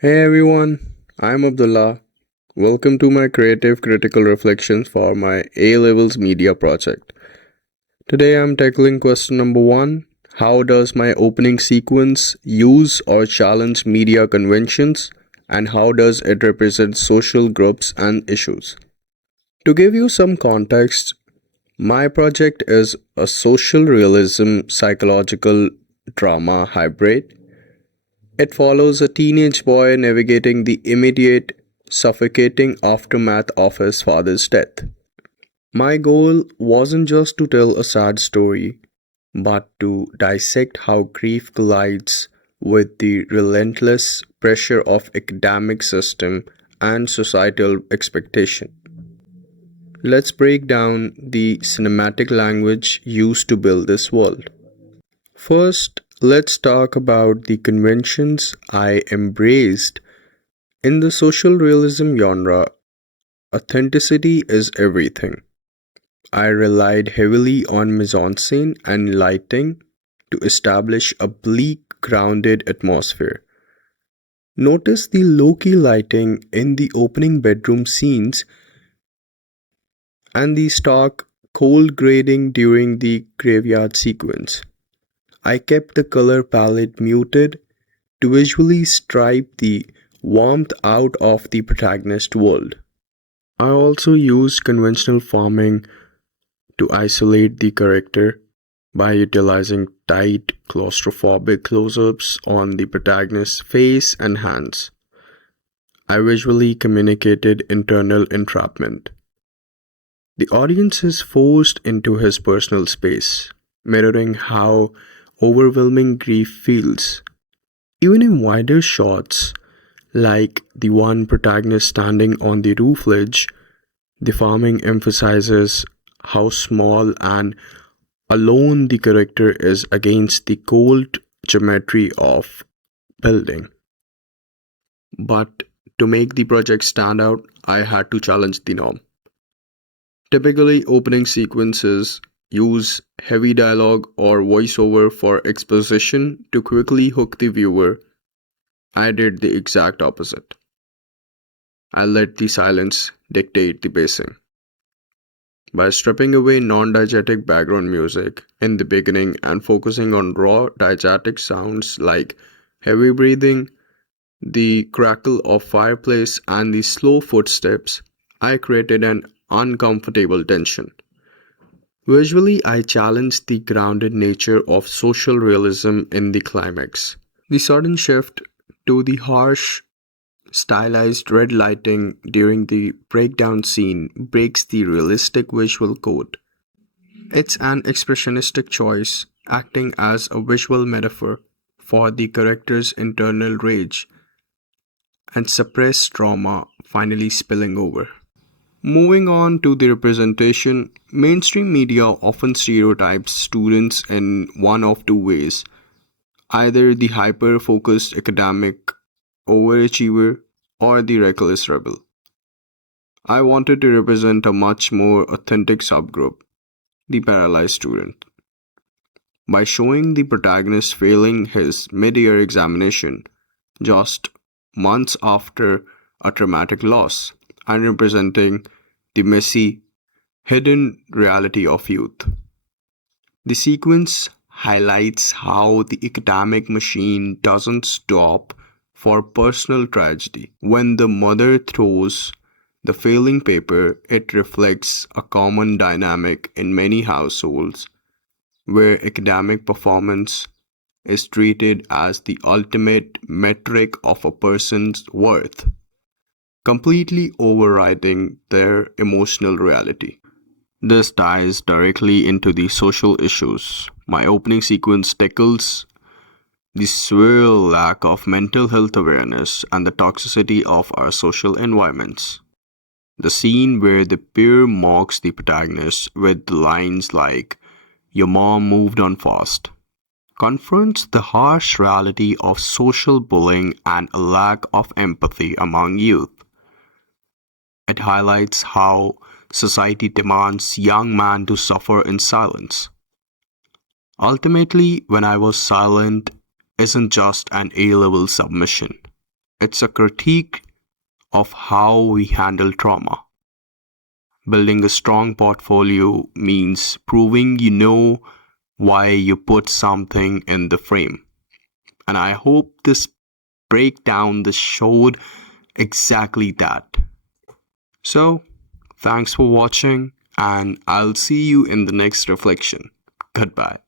Hey everyone, I'm Abdullah. Welcome to my creative critical reflections for my A levels media project. Today I'm tackling question number 1. How does my opening sequence use or challenge media conventions, and how does it represent social groups and issues? To give you some context, my project is a social realism psychological drama hybrid. It follows a teenage boy navigating the immediate, suffocating aftermath of his father's death. My goal wasn't just to tell a sad story, but to dissect how grief collides with the relentless pressure of academic system and societal expectation. Let's break down the cinematic language used to build this world. First, let's talk about the conventions I embraced. In the social realism genre, authenticity is everything. I relied heavily on mise-en-scène and lighting to establish a bleak, grounded atmosphere. Notice the low-key lighting in the opening bedroom scenes and the stark, cold grading during the graveyard sequence. I kept the color palette muted to visually stripe the warmth out of the protagonist world. I also used conventional farming to isolate the character by utilizing tight, claustrophobic close ups on the protagonist's face and hands. I visually communicated internal entrapment. The audience is forced into his personal space, mirroring how overwhelming grief feels. Even in wider shots, like the one protagonist standing on the roof ledge, the farming emphasizes how small and alone the character is against the cold geometry of building. But to make the project stand out, I had to challenge the norm. Typically, opening sequences use heavy dialogue or voiceover for exposition to quickly hook the viewer. I did the exact opposite. I let the silence dictate the pacing. By stripping away non diegetic background music in the beginning and focusing on raw diegetic sounds like heavy breathing, the crackle of fireplace, and the slow footsteps, I created an uncomfortable tension. Visually, I challenged the grounded nature of social realism in the climax. The sudden shift to the harsh, stylized red lighting during the breakdown scene breaks the realistic visual code. It's an expressionistic choice, acting as a visual metaphor for the character's internal rage and suppressed trauma finally spilling over. Moving on to the representation, mainstream media often stereotypes students in one of two ways: either the hyper focused academic overachiever or the reckless rebel. I wanted to represent a much more authentic subgroup, the paralyzed student. By showing the protagonist failing his mid year examination just months after a traumatic loss, and representing the messy, hidden reality of youth. The sequence highlights how the academic machine doesn't stop for personal tragedy. When the mother throws the failing paper, it reflects a common dynamic in many households where academic performance is treated as the ultimate metric of a person's worth, completely overriding their emotional reality. This ties directly into the social issues. My opening sequence tackles the severe lack of mental health awareness and the toxicity of our social environments. The scene where the peer mocks the protagonist with lines like, "Your mom moved on fast," confronts the harsh reality of social bullying and a lack of empathy among youth. It highlights how society demands young men to suffer in silence. Ultimately, when I was silent isn't just an A level submission. It's a critique of how we handle trauma. Building a strong portfolio means proving you know why you put something in the frame. And I hope this breakdown this showed exactly that. So, thanks for watching, and I'll see you in the next reflection. Goodbye.